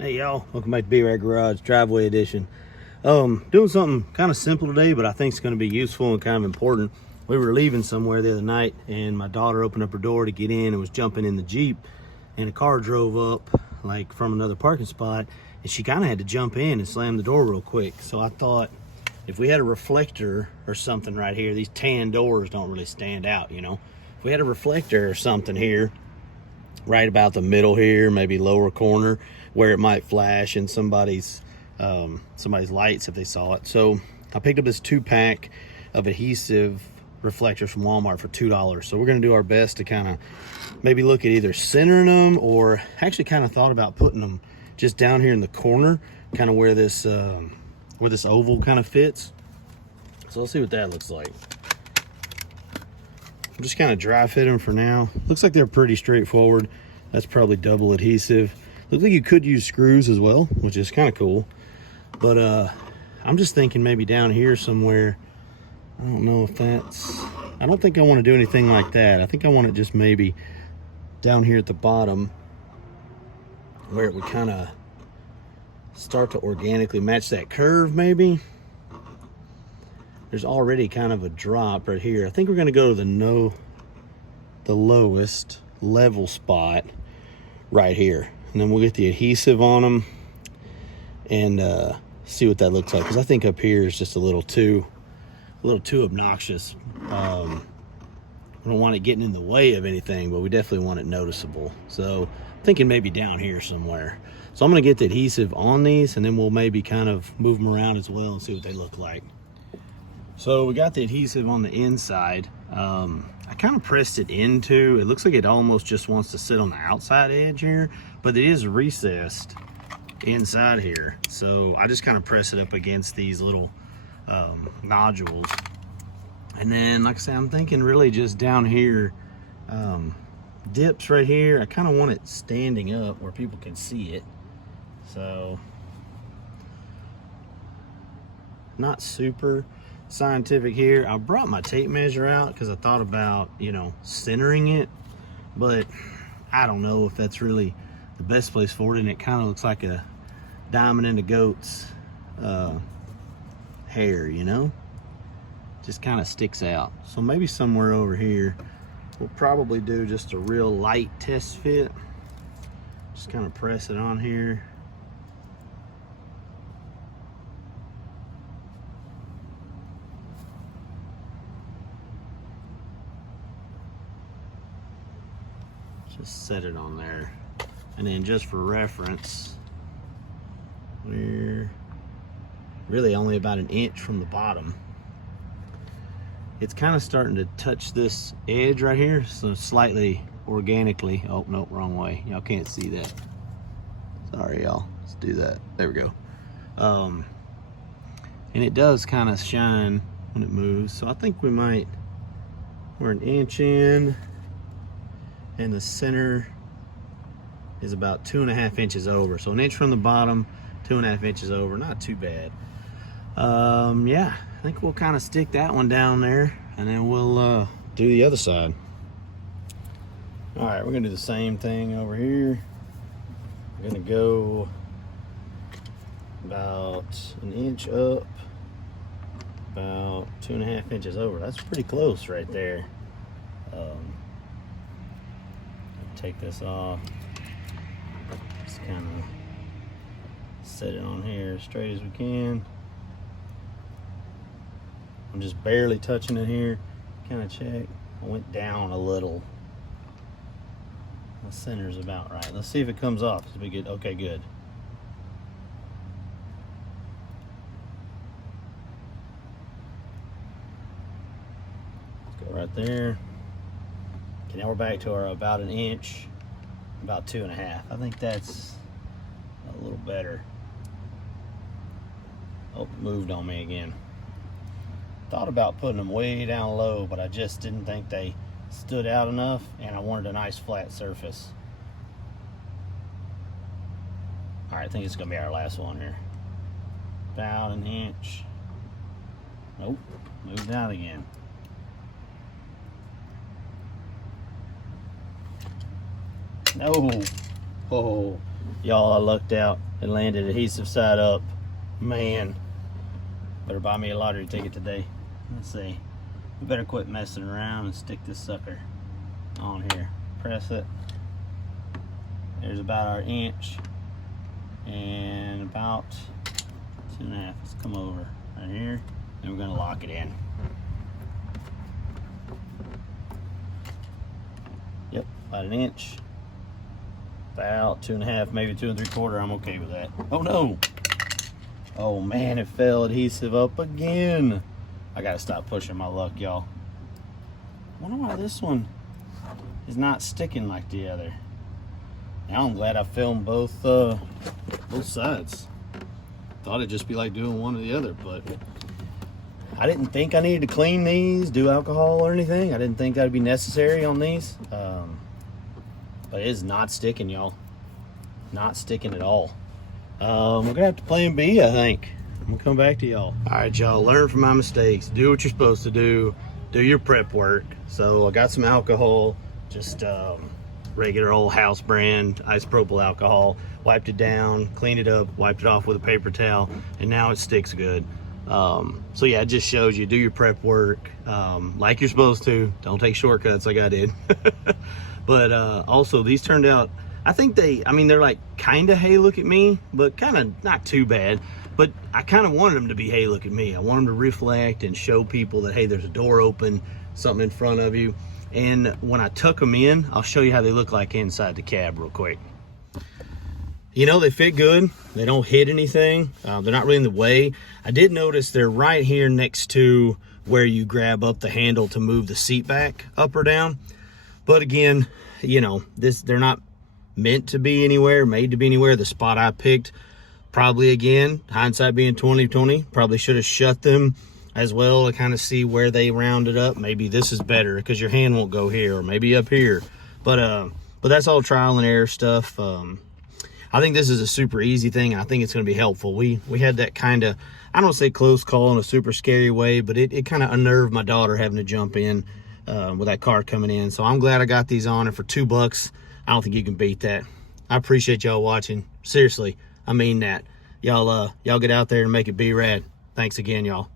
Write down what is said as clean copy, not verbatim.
Hey y'all, welcome back to B-Rad Garage Driveway Edition. Doing something kind of simple today, but I think it's going to be useful and kind of important. We were leaving somewhere the other night, and my daughter opened up her door to get in and was jumping in the Jeep, and a car drove up like from another parking spot, and she kind of had to jump in and slam the door real quick. So I thought if we had a reflector or something right here, these tan doors don't really stand out, you know. If we had a reflector or something here, right about the middle here, maybe lower corner, where it might flash in somebody's lights if they saw it. So I picked up this 2-pack of adhesive reflectors from Walmart for $2. So we're going to do our best to kind of maybe look at either centering them, or actually kind of thought about putting them just down here in the corner, kind of where this oval kind of fits. So let's see what that looks like. I'm just kind of dry fit them for now. Looks like they're pretty straightforward. That's probably double adhesive. Looks like you could use screws as well, which is kind of cool. But I'm just thinking maybe down here somewhere. I don't know if that's, I don't think I want to do anything like that. I think I want it just maybe down here at the bottom, where it would kind of start to organically match that curve maybe. There's already kind of a drop right here. I think we're going to go to the lowest level spot right here, and then we'll get the adhesive on them and see what that looks like, because I think up here is just a little too obnoxious. We don't want it getting in the way of anything, but we definitely want it noticeable. So I'm thinking maybe down here somewhere. So I'm going to get the adhesive on these, and then we'll maybe kind of move them around as well and see what they look like. So we got the adhesive on the inside. I kind of pressed it into, it looks like it almost just wants to sit on the outside edge here, but it is recessed inside here. So I just kind of press it up against these little nodules. And then, like I said, I'm thinking really just down here, dips right here. I kind of want it standing up where people can see it. So, not super scientific here. I brought my tape measure out because I thought about, you know, centering it, but I don't know if that's really the best place for it, and it kind of looks like a diamond in a goat's hair, you know, just kind of sticks out. So maybe somewhere over here we'll probably do just a real light test fit. Just kind of press it on here. Just set it on there, and then just for reference, we're really only about an inch from the bottom. It's kind of starting to touch this edge right here, so slightly organically. Oh no, wrong way. Y'all can't see that. Sorry y'all. Let's do that. There we go. And it does kind of shine when it moves, so I think we're an inch in, and the center is about 2.5 inches over. So an inch from the bottom, 2.5 inches over, not too bad. Yeah, I think we'll kind of stick that one down there, and then we'll do the other side. All right, we're gonna do the same thing over here. We're gonna go about an inch up, about 2.5 inches over. That's pretty close right there. Take this off, just kind of set it on here as straight as we can. I'm just barely touching it here, kind of check. I went down a little. The center's about right. Let's see if it comes off. It'll be good. Okay, good. Let's go right there. Okay, now we're back to our about an inch, about 2.5. I think that's a little better. Oh, it moved on me again. Thought about putting them way down low, but I just didn't think they stood out enough, and I wanted a nice flat surface. All right, I think it's gonna be our last one here. About an inch. Nope, moved out again. No. Oh, y'all, I lucked out. It landed adhesive side up. Man, better buy me a lottery ticket today. Let's see. We better quit messing around and stick this sucker on here. Press it. There's about our inch and about 2.5. Let's come over right here and we're gonna lock it in. Yep, about an inch. About 2.5, maybe 2 3/4. I'm okay with that. Oh no! Oh man, it fell adhesive up again. I gotta stop pushing my luck, y'all. I wonder why this one is not sticking like the other. Now I'm glad I filmed both sides. Thought it'd just be like doing one or the other, but I didn't think I needed to clean these, do alcohol or anything. I didn't think that'd be necessary on these. But it is not sticking, y'all. Not sticking at all. We're gonna have to plan B, I think. I'm gonna come back to y'all. All right, y'all, learn from my mistakes. Do what you're supposed to do. Do your prep work. So I got some alcohol, just regular old house brand isopropyl alcohol. Wiped it down, cleaned it up, wiped it off with a paper towel, and now it sticks good. So yeah, it just shows you do your prep work like you're supposed to. Don't take shortcuts like I did. But also these turned out, I think they're like kind of, hey, look at me, but kind of not too bad. But I kind of wanted them to be, hey, look at me. I want them to reflect and show people that, hey, there's a door open, something in front of you. And when I tuck them in, I'll show you how they look like inside the cab real quick. You know, they fit good. They don't hit anything. They're not really in the way. I did notice they're right here next to where you grab up the handle to move the seat back up or down. But again, you know, they're not meant to be anywhere, made to be anywhere. The spot I picked, probably, again, hindsight being 20/20, probably should have shut them as well to kind of see where they rounded up. Maybe this is better because your hand won't go here, or maybe up here. But that's all trial and error stuff. I think this is a super easy thing. I think it's going to be helpful. We had that kind of, I don't say close call in a super scary way, but it kind of unnerved my daughter having to jump in with that car coming in. So I'm glad I got these on, and for $2, I don't think you can beat that. I appreciate y'all watching. Seriously, I mean that. Y'all get out there and make it B-Rad. Thanks again, y'all.